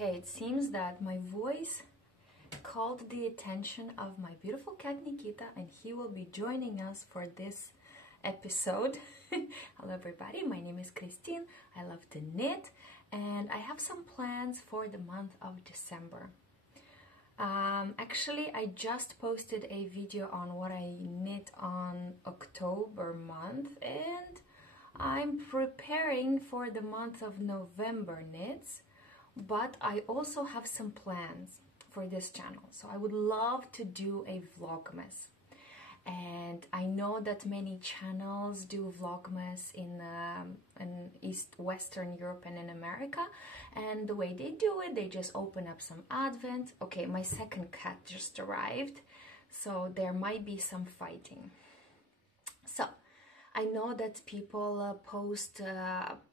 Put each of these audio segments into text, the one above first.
Okay, it seems that my voice called the attention of my beautiful cat Nikita, and he will be joining us for this episode. Hello everybody, my name is Christine. I love to knit and I have some plans for the month of December. Actually, I just posted a video on what I knit on October month, and I'm preparing for the month of November knits, but I also have some plans for this channel. So I would love to do a Vlogmas. And I know that many channels do Vlogmas in Western Europe and in America, and the way they do it, they just open up some Advent. Okay, my second cat just arrived, so there might be some fighting. So I know that people post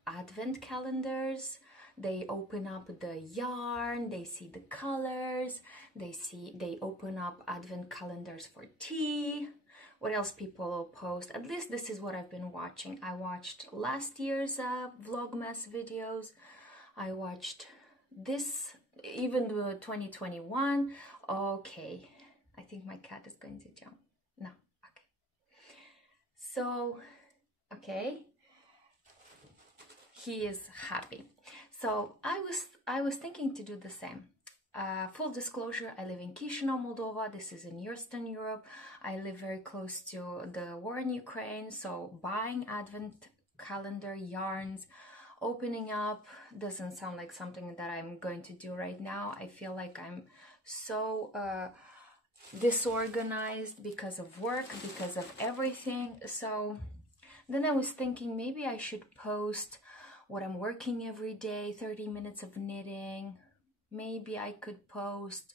Advent calendars. They open up the yarn, they see the colors, they open up Advent calendars for tea. What else people post? At least this is what I've been watching. I watched last year's Vlogmas videos. I watched this, even the 2021. Okay, I think my cat is going to jump. No, okay. So, okay. He is happy. So I was thinking to do the same. Full disclosure, I live in Chisinau, Moldova. This is in Eastern Europe. I live very close to the war in Ukraine, so buying Advent calendar yarns, opening up doesn't sound like something that I'm going to do right now. I feel like I'm so disorganized because of work, because of everything. So then I was thinking maybe I should post what I'm working every day, 30 minutes of knitting. Maybe I could post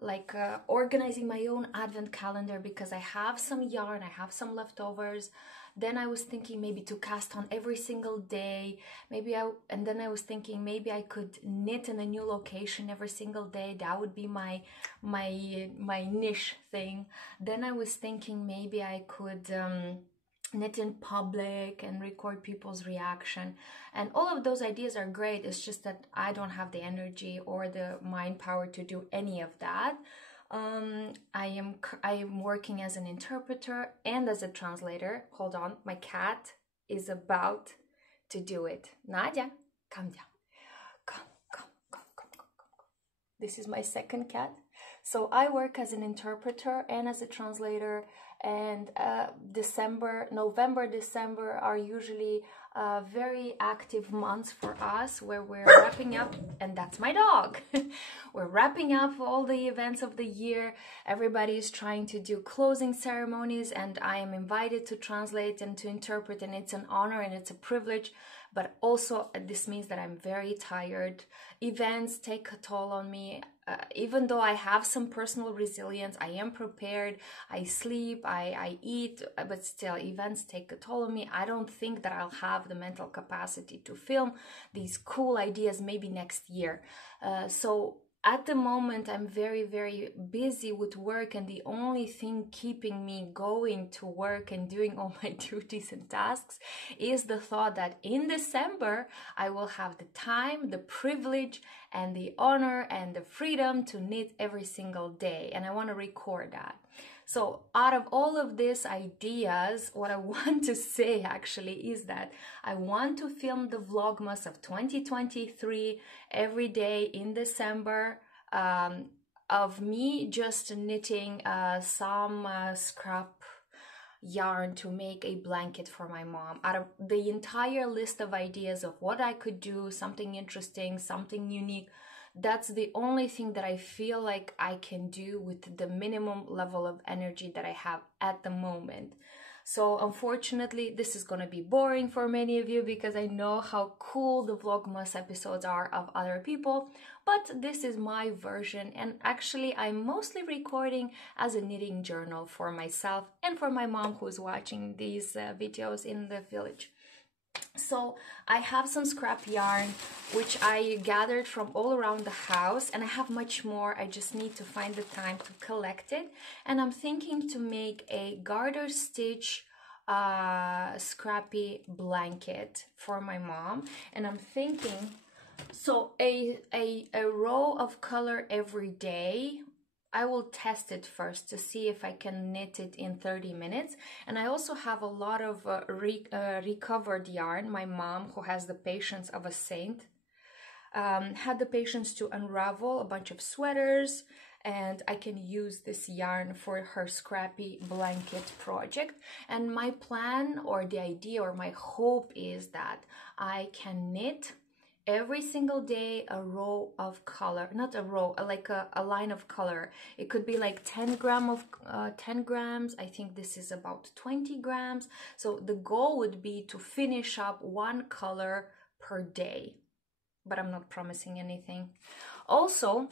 like organizing my own Advent calendar because I have some yarn, I have some leftovers. Then I was thinking maybe to cast on every single day. And then I was thinking maybe I could knit in a new location every single day. That would be my niche thing. Then I was thinking maybe I could knit in public and record people's reaction, and all of those ideas are great. It's just that I don't have the energy or the mind power to do any of that. I am working as an interpreter and as a translator. Hold on, my cat is about to do it. Nadia, come down. Come. This is my second cat. So I work as an interpreter and as a translator, and November, December are usually very active months for us, where we're wrapping up, and that's my dog. We're wrapping up all the events of the year. Everybody is trying to do closing ceremonies, and I am invited to translate and to interpret, and it's an honor and it's a privilege. But also this means that I'm very tired. Events take a toll on me. Even though I have some personal resilience, I am prepared, I sleep, I eat, but still events take a toll on me. I don't think that I'll have the mental capacity to film these cool ideas maybe next year. So at the moment, I'm very, very busy with work, and the only thing keeping me going to work and doing all my duties and tasks is the thought that in December, I will have the time, the privilege, and the honor and the freedom to knit every single day, and I want to record that. So out of all of these ideas, what I want to say actually is that I want to film the Vlogmas of 2023 every day in December, of me just knitting some scrap yarn to make a blanket for my mom. Out of the entire list of ideas of what I could do, something interesting, something unique, that's the only thing that I feel like I can do with the minimum level of energy that I have at the moment. So unfortunately, this is gonna be boring for many of you because I know how cool the Vlogmas episodes are of other people, but this is my version, and actually I'm mostly recording as a knitting journal for myself and for my mom who's watching these videos in the village. So I have some scrap yarn which I gathered from all around the house, and I have much more. I just need to find the time to collect it, and I'm thinking to make a garter stitch scrappy blanket for my mom, and I'm thinking So a row of color every day. I will test it first to see if I can knit it in 30 minutes. And I also have a lot of recovered yarn. My mom, who has the patience of a saint, had the patience to unravel a bunch of sweaters, and I can use this yarn for her scrappy blanket project. And my plan, or the idea, or my hope is that I can knit every single day a row of color, not a row, like a line of color. It could be like 10 grams. I think this is about 20 grams. So the goal would be to finish up one color per day, but I'm not promising anything. Also,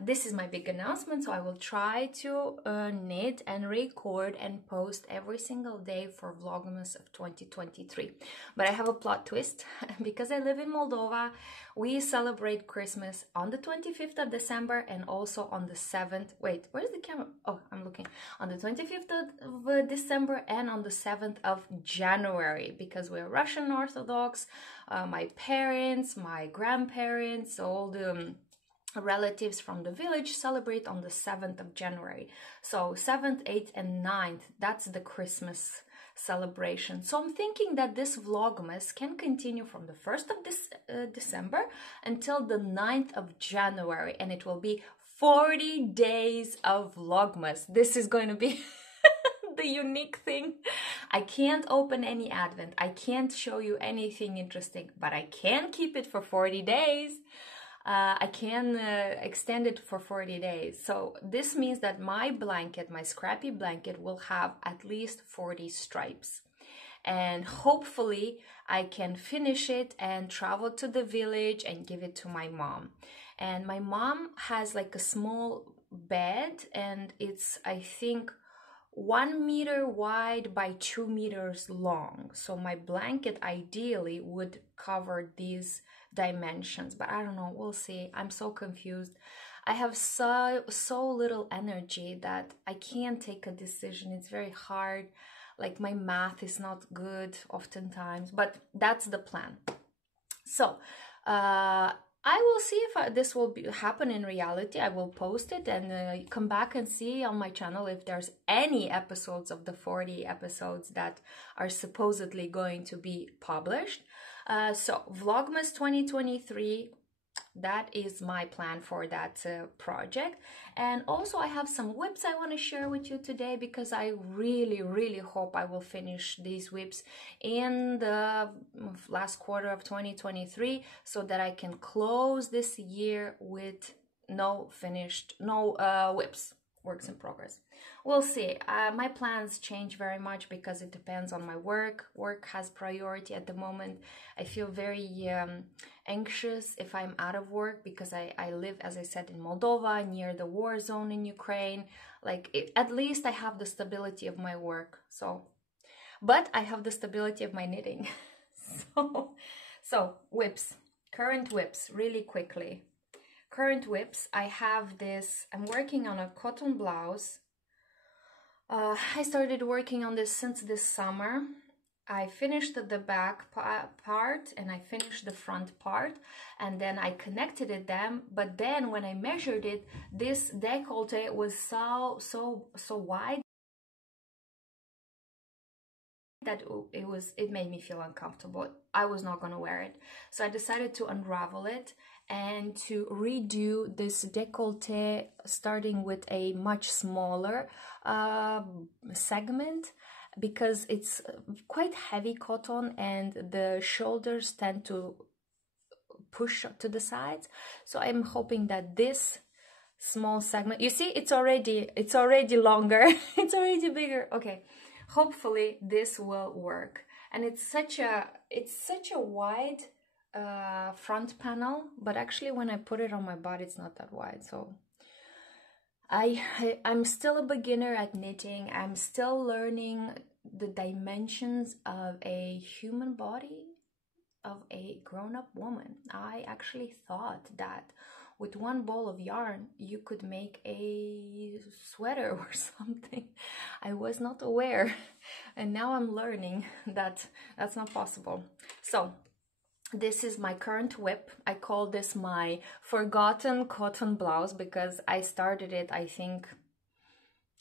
this is my big announcement, so I will try to knit and record and post every single day for Vlogmas of 2023. But I have a plot twist. Because I live in Moldova, we celebrate Christmas on the 25th of December and also on the 7th. Wait, where's the camera? Oh, I'm looking. On the 25th of December and on the 7th of January, because we're Russian Orthodox. My parents, my grandparents, all the relatives from the village celebrate on the 7th of January. So 7th, 8th and 9th, that's the Christmas celebration. So I'm thinking that this Vlogmas can continue from the 1st of December until the 9th of January, and it will be 40 days of Vlogmas. This is going to be the unique thing. I can't open any advent. I can't show you anything interesting, but I can keep it for 40 days. I can extend it for 40 days. So this means that my blanket, my scrappy blanket, will have at least 40 stripes. And hopefully I can finish it and travel to the village and give it to my mom. And my mom has like a small bed, and it's, I think, 1 meter wide by 2 meters long. So my blanket ideally would cover these dimensions, but I don't know, we'll see. I'm so confused. I have so little energy that I can't take a decision. It's very hard. Like, my math is not good oftentimes, but that's the plan. So I will see if this will happen in reality. I will post it and come back and see on my channel if there's any episodes of the 40 episodes that are supposedly going to be published. So Vlogmas 2023, that is my plan for that project. And also I have some whips I want to share with you today, because I really hope I will finish these whips in the last quarter of 2023, so that I can close this year with no whips, works in progress. We'll see. My plans change very much because it depends on my work. Work has priority at the moment. I feel very anxious if I'm out of work, because I live, as I said, in Moldova, near the war zone in Ukraine. Like, at least I have the stability of my work. So, but I have the stability of my knitting. So whips, current whips, really quickly. Current whips, I have this, I'm working on a cotton blouse. I started working on this since this summer. I finished the back part and I finished the front part, and then I connected them. But then when I measured it, this décolleté was so wide that it made me feel uncomfortable. I was not going to wear it. So I decided to unravel it and to redo this décolleté, starting with a much smaller segment, because it's quite heavy cotton and the shoulders tend to push to the sides. So I'm hoping that this small segment, you see, it's already longer. It's already bigger. Okay, hopefully this will work. And it's such a wide front panel, but actually when I put it on my body, it's not that wide. So I'm still a beginner at knitting. I'm still learning the dimensions of a human body, of a grown-up woman. I actually thought that with one ball of yarn you could make a sweater or something. I was not aware, and now I'm learning that that's not possible. So This is my current whip. I call this my forgotten cotton blouse because I started it, I think,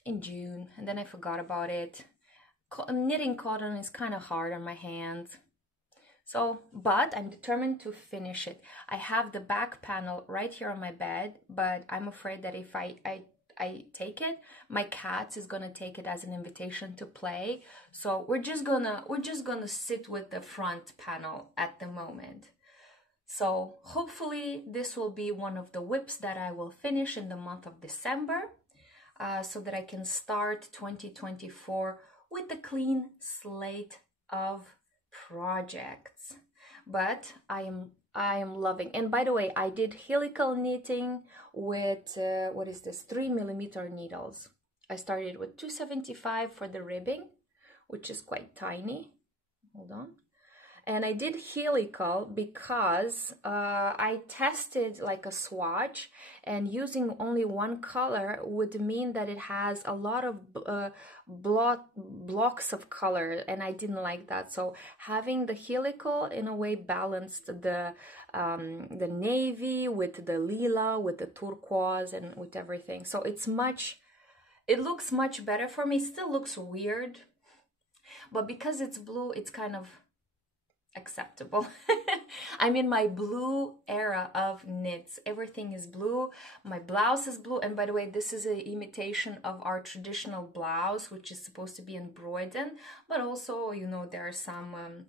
in June, and then I forgot about it. Knitting cotton is kind of hard on my hands. So, but I'm determined to finish it. I have the back panel right here on my bed, but I'm afraid that if I take it, my cat is gonna take it as an invitation to play. So we're just gonna sit with the front panel at the moment. So hopefully this will be one of the whips that I will finish in the month of December, so that I can start 2024 with a clean slate of projects. But I am loving. And by the way, I did helical knitting with what is this, 3mm needles. I started with 275 for the ribbing, which is quite tiny. Hold on. And I did helical because I tested like a swatch, and using only one color would mean that it has a lot of blocks of color, and I didn't like that. So having the helical in a way balanced the navy with the lila, with the turquoise, and with everything. So it looks much better for me. It still looks weird, but because it's blue, it's kind of acceptable. I'm in my blue era of knits. Everything is blue. My blouse is blue. And by the way, this is an imitation of our traditional blouse, which is supposed to be embroidered. But also, you know, there are some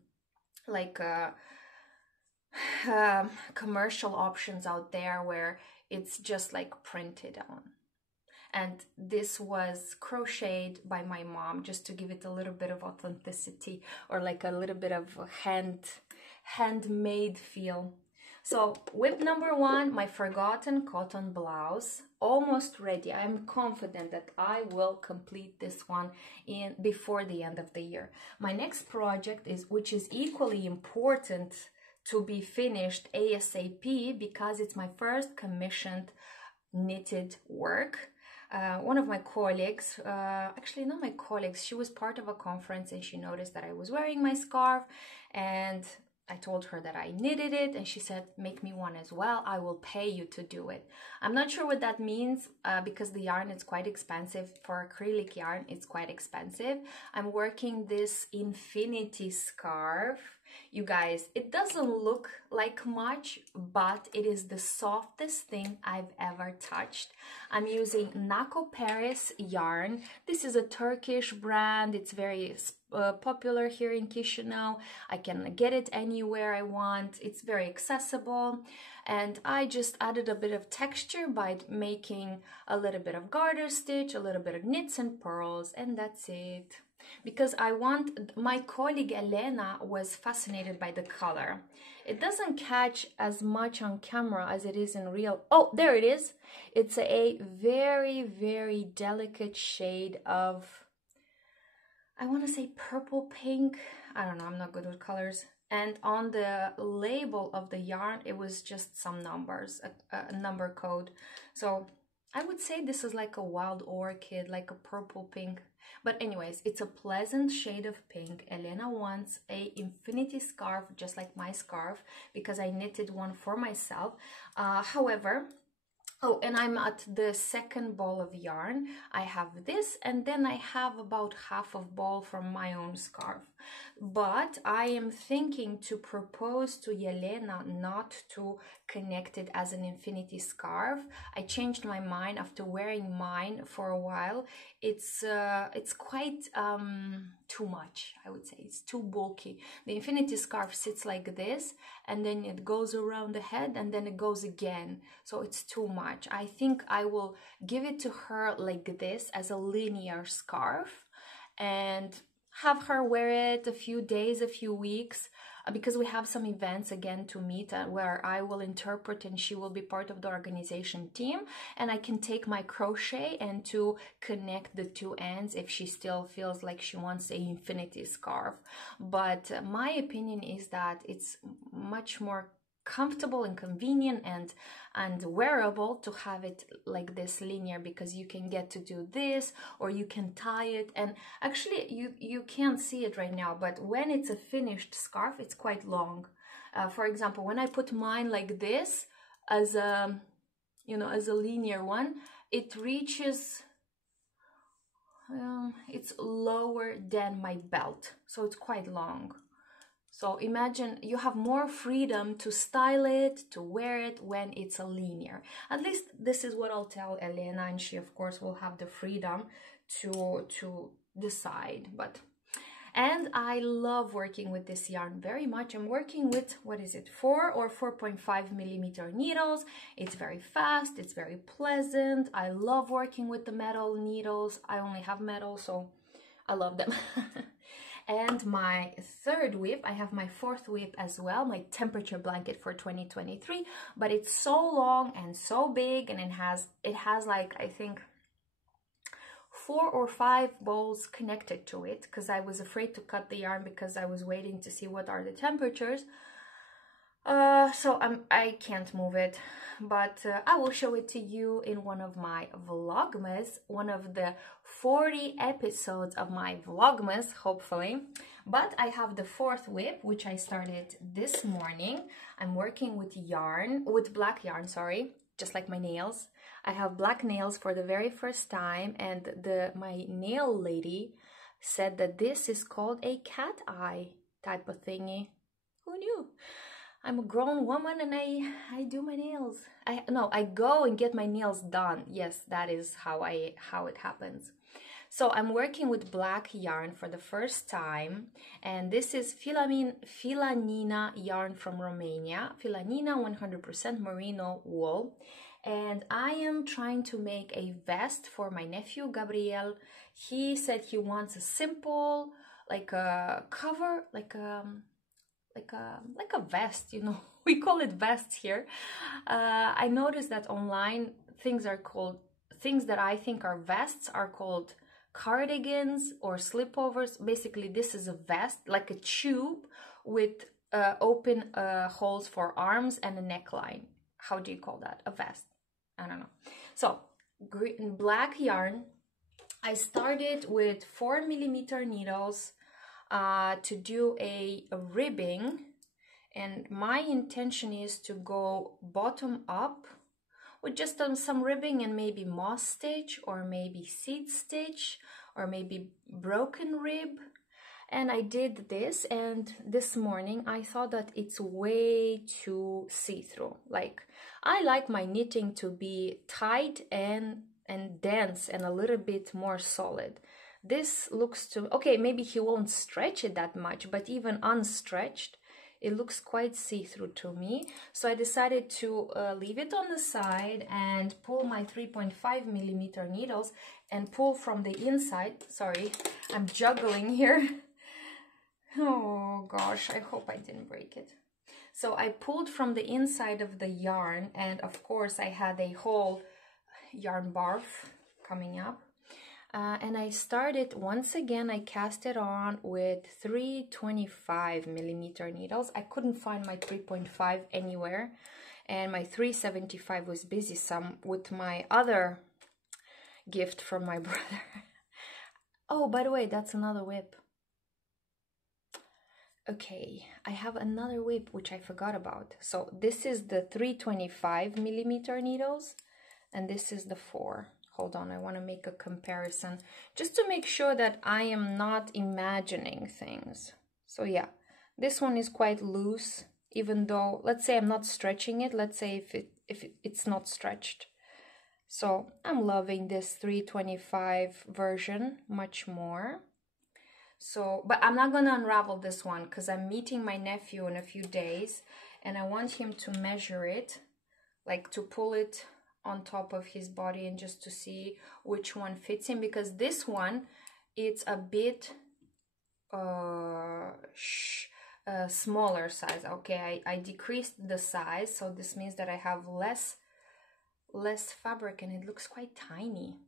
commercial options out there where it's just like printed on. And this was crocheted by my mom, just to give it a little bit of authenticity, or like a little bit of handmade feel. So whip number one, my forgotten cotton blouse, almost ready. I'm confident that I will complete this one before the end of the year. My next project which is equally important to be finished ASAP, because it's my first commissioned knitted work. One of my colleagues, actually not my colleagues, she was part of a conference and she noticed that I was wearing my scarf, and I told her that I knitted it, and she said, make me one as well, I will pay you to do it. I'm not sure what that means, because the yarn is quite expensive. For acrylic yarn, it's quite expensive. I'm working this infinity scarf. You guys, it doesn't look like much, but it is the softest thing I've ever touched. I'm using Nako Paris yarn. This is a Turkish brand. It's very popular here in Chisinau. I can get it anywhere I want. It's very accessible. And I just added a bit of texture by making a little bit of garter stitch, a little bit of knits and purls, and that's it. Because my colleague Elena was fascinated by the color. It doesn't catch as much on camera as it is in real. Oh, there it is. It's a very, very delicate shade of, I want to say purple pink. I don't know, I'm not good with colors. And on the label of the yarn, it was just some numbers, a number code. So I would say this is like a wild orchid, like a purple pink. But anyways, it's a pleasant shade of pink. Elena wants a infinity scarf, just like my scarf, because I knitted one for myself. However, oh, and I'm at the second ball of yarn. I have this, and then I have about half of ball from my own scarf. But I am thinking to propose to Yelena not to connect it as an infinity scarf. I changed my mind after wearing mine for a while. It's quite too much, I would say. It's too bulky. The infinity scarf sits like this, and then it goes around the head, and then it goes again. So it's too much. I think I will give it to her like this, as a linear scarf, and have her wear it a few days, a few weeks, because we have some events again to meet where I will interpret and she will be part of the organization team, and I can take my crochet and to connect the two ends if she still feels like she wants a infinity scarf. But my opinion is that it's much more comfortable and convenient and wearable to have it like this linear, because you can get to do this, or you can tie it. And actually you can't see it right now, but when it's a finished scarf, it's quite long. For example, when I put mine like this as a, as a linear one, it reaches, it's lower than my belt, so it's quite long. So imagine you have more freedom to style it, to wear it when it's a linear. At least this is what I'll tell Elena, and she of course will have the freedom to decide. And I love working with this yarn very much. I'm working with, what is it, 4 or 4.5 millimeter needles. It's very fast, it's very pleasant. I love working with the metal needles. I only have metal, so I love them. And my third whip, I have my fourth whip as well, my temperature blanket for 2023, but it's so long and so big, and it has like, I think, 4 or 5 balls connected to it, because I was afraid to cut the yarn because I was waiting to see what are the temperatures. So I can't move it, but I will show it to you in one of my Vlogmas, one of the 40 episodes of my Vlogmas, hopefully. But I have the fourth whip, which I started this morning. I'm working with yarn, with black yarn, sorry, just like my nails. I have black nails for the very first time, and my nail lady said that this is called a cat eye type of thingy. Who knew? I'm a grown woman and I do my nails. I go and get my nails done. Yes, that is how it happens. So I'm working with black yarn for the first time, and this is Filanina yarn from Romania. Filanina 100% merino wool. And I am trying to make a vest for my nephew Gabriel. He said he wants a simple, like a cover, like a vest, we call it vests here. I noticed that online things that I think are vests are called cardigans or slipovers. Basically, this is a vest, like a tube with open holes for arms and a neckline. How do you call that? A vest? I don't know. So black yarn. I started with 4 millimeter needles to do a ribbing, and my intention is to go bottom up with just some ribbing and maybe moss stitch or maybe seed stitch or maybe broken rib. And I did this, and this morning I thought that it's way too see-through. Like, I like my knitting to be tight and dense and a little bit more solid. This looks to, okay, maybe he won't stretch it that much, but even unstretched, it looks quite see-through to me. So I decided to leave it on the side and pull my 3.5 millimeter needles and pull from the inside. Sorry, I'm juggling here. Oh gosh, I hope I didn't break it. So I pulled from the inside of the yarn, and of course I had a whole yarn barf coming up. And I started, once again, I cast it on with 325 millimeter needles. I couldn't find my 3.5 anywhere, and my 375 was busy some with my other gift from my brother. Oh, by the way, that's another whip. Okay, I have another whip which I forgot about. So this is the 325 millimeter needles, and this is the 4. Hold on, I want to make a comparison just to make sure that I am not imagining things. So yeah, this one is quite loose, even though, let's say I'm not stretching it. Let's say if it's not stretched. So I'm loving this 325 version much more. So, but I'm not gonna unravel this one because I'm meeting my nephew in a few days, and I want him to measure it, like to pull it on top of his body and just to see which one fits him, because this one, it's a bit smaller size. Okay, I decreased the size, so this means that I have less fabric and it looks quite tiny.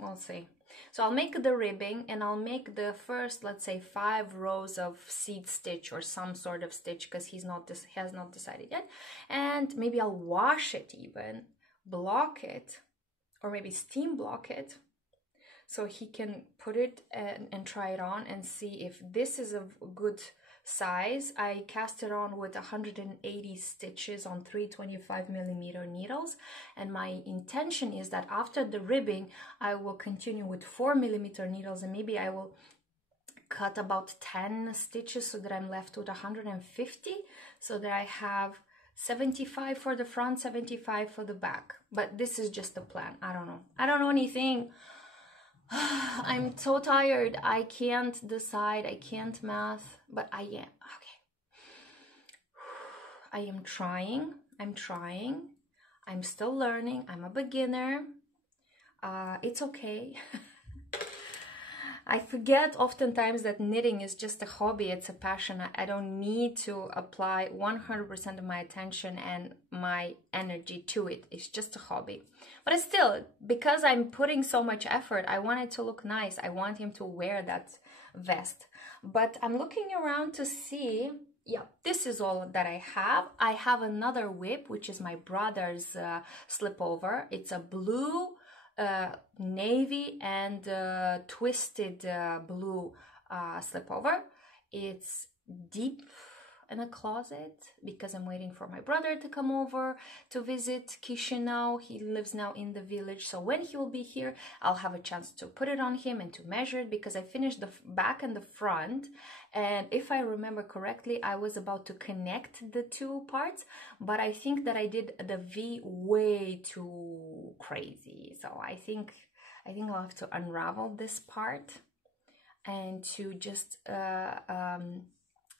We'll see. So I'll make the ribbing, and I'll make the first, let's say, 5 rows of seed stitch or some sort of stitch, because he has not decided yet. And maybe I'll wash it, even block it, or maybe steam block it, so he can put it and try it on and see if this is a good size. I cast it on with 180 stitches on 325mm needles, and my intention is that after the ribbing I will continue with 4mm needles, and maybe I will cut about 10 stitches so that I'm left with 150, so that I have 75 for the front, 75 for the back. But this is just a plan. I don't know anything. I'm so tired. I can't decide. I can't math, but I am. Okay. I am trying. I'm still learning. I'm a beginner. It's okay. I forget oftentimes that knitting is just a hobby, it's a passion. I don't need to apply 100% of my attention and my energy to it. It's just a hobby. But still, because I'm putting so much effort, I want it to look nice. I want him to wear that vest. But I'm looking around to see, yeah, this is all that I have. I have another whip, which is my brother's slipover. It's a blue, navy and twisted blue slipover. It's deep in a closet because I'm waiting for my brother to come over to visit Chisinau. He lives now in the village, so when he will be here, I'll have a chance to put it on him and to measure it, because I finished the back and the front, and if I remember correctly, I was about to connect the two parts, but I think that I did the V way too crazy. So I think I'll have to unravel this part and to just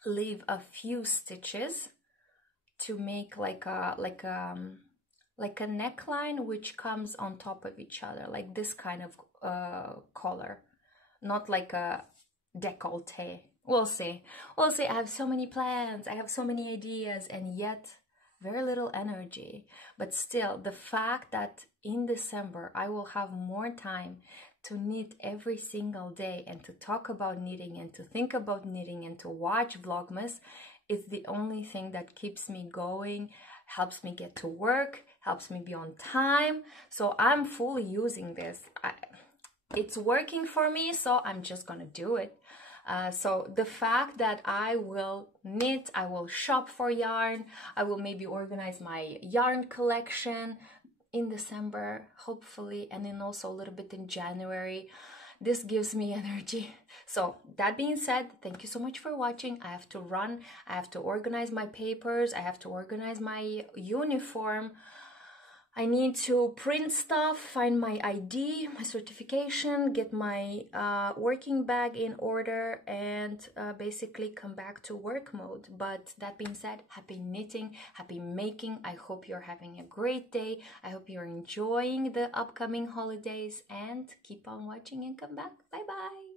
leave a few stitches to make like a neckline which comes on top of each other, like this kind of collar, not like a décolleté. We'll see. I have so many plans, I have so many ideas, and yet very little energy. But still, the fact that in December I will have more time to knit every single day and to talk about knitting and to think about knitting and to watch Vlogmas is the only thing that keeps me going, helps me get to work, helps me be on time. So I'm fully using this. It's working for me, so I'm just gonna do it. So the fact that I will knit, I will shop for yarn, I will maybe organize my yarn collection in December, hopefully, and then also a little bit in January. This gives me energy. So that being said, thank you so much for watching. I have to run, I have to organize my papers, I have to organize my uniform. I need to print stuff, find my ID, my certification, get my working bag in order, and basically come back to work mode. But that being said, happy knitting, happy making. I hope you're having a great day. I hope you're enjoying the upcoming holidays, and keep on watching and come back. Bye bye.